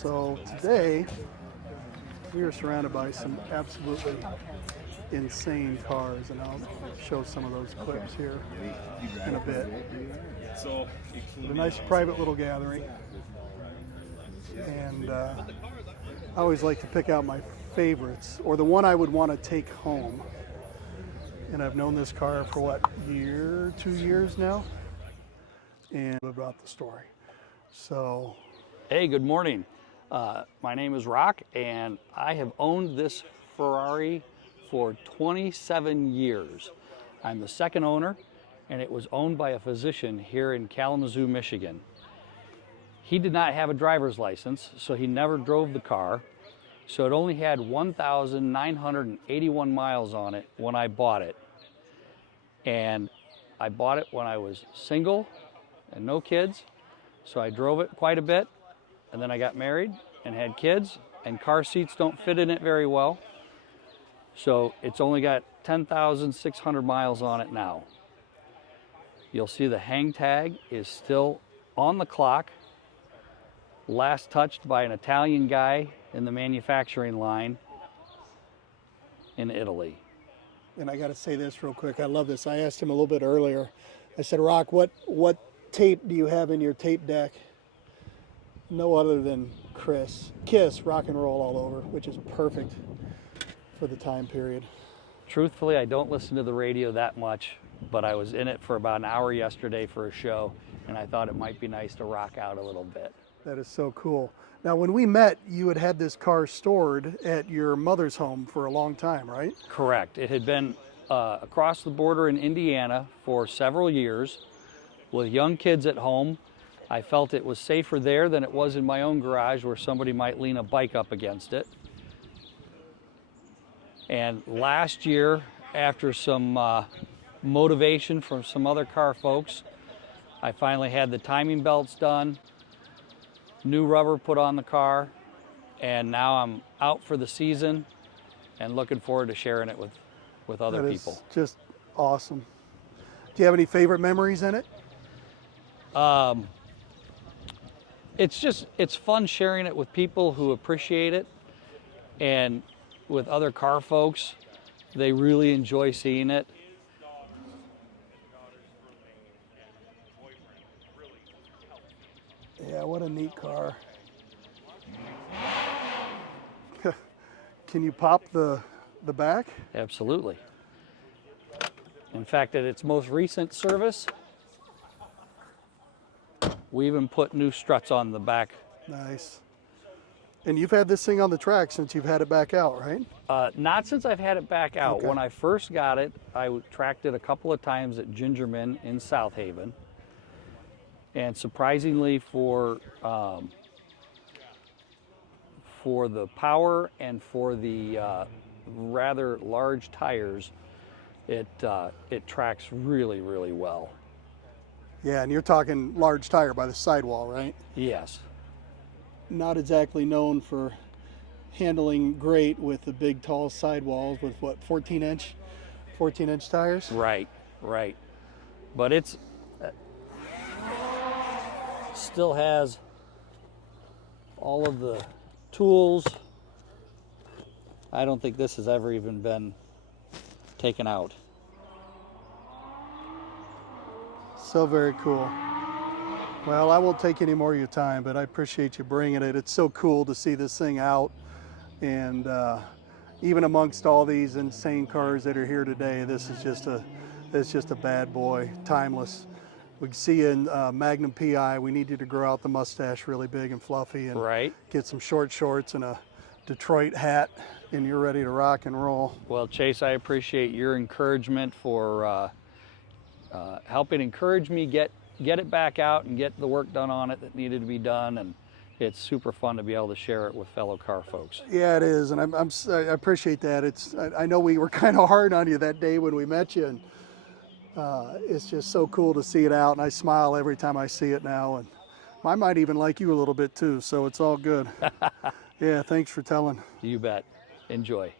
So today we are surrounded by some absolutely insane cars, and I'll show some of those clips here in a bit. A nice private little gathering, and I always like to pick out my favorites, or the one I would want to take home. And I've known this car for what, 2 years now, and about the story. So, hey, good morning. My name is Rock, and I have owned this Ferrari for 27 years. I'm the second owner, and it was owned by a physician here in Kalamazoo, Michigan. He did not have a driver's license, so he never drove the car. So it only had 1,981 miles on it when I bought it. And I bought it when I was single and no kids. So I drove it quite a bit, and then I got married and had kids, and car seats don't fit in it very well. So it's only got 10,600 miles on it now. You'll see the hang tag is still on the clock, last touched by an Italian guy in the manufacturing line in Italy. and I got to say this real quick. I love this. I asked him a little bit earlier. I said, Rock, what tape do you have in your tape deck? No other than Kiss, rock and roll all over, which is perfect for the time period. Truthfully, I don't listen to the radio that much, but I was in it for about an hour yesterday for a show, and I thought it might be nice to rock out a little bit. That is so cool. Now, when we met, you had this car stored at your mother's home for a long time, right? Correct. It had been across the border in Indiana for several years with young kids at home. I felt it was safer there than it was in my own garage where somebody might lean a bike up against it. And last year, after some motivation from some other car folks, I finally had the timing belts done, new rubber put on the car, and now I'm out for the season and looking forward to sharing it with other people. That is just awesome. Do you have any favorite memories in it? It's fun sharing it with people who appreciate it, and with other car folks, they really enjoy seeing it. Yeah, what a neat car. Can you pop the back? Absolutely. In fact, at its most recent service, we even put new struts on the back. Nice. And you've had this thing on the track since you've had it back out, right? Not since I've had it back out. Okay. When I first got it, I tracked it a couple of times at Gingerman in South Haven. And surprisingly, for the power and for the rather large tires, it tracks really, really well. Yeah, and you're talking large tire by the sidewall, right? Yes. Not exactly known for handling great with the big, tall sidewalls with what, 14-inch tires? Right. But it's still has all of the tools. I don't think this has ever even been taken out. So very cool. Well, I won't take any more of your time, but I appreciate you bringing it. It's so cool to see this thing out, and even amongst all these insane cars that are here today, this is just a bad boy, timeless. We can see in Magnum PI, we need you to grow out the mustache really big and fluffy, and right. Get some short shorts and a Detroit hat, and you're ready to rock and roll. Well, Chase, I appreciate your encouragement for helping encourage me get it back out and get the work done on it that needed to be done, and it's super fun to be able to share it with fellow car folks. Yeah, it is, and I appreciate that. I know we were kind of hard on you that day when we met you, and it's just so cool to see it out, and I smile every time I see it now, and I might even like you a little bit too, so it's all good. Yeah, thanks for telling. You bet. Enjoy.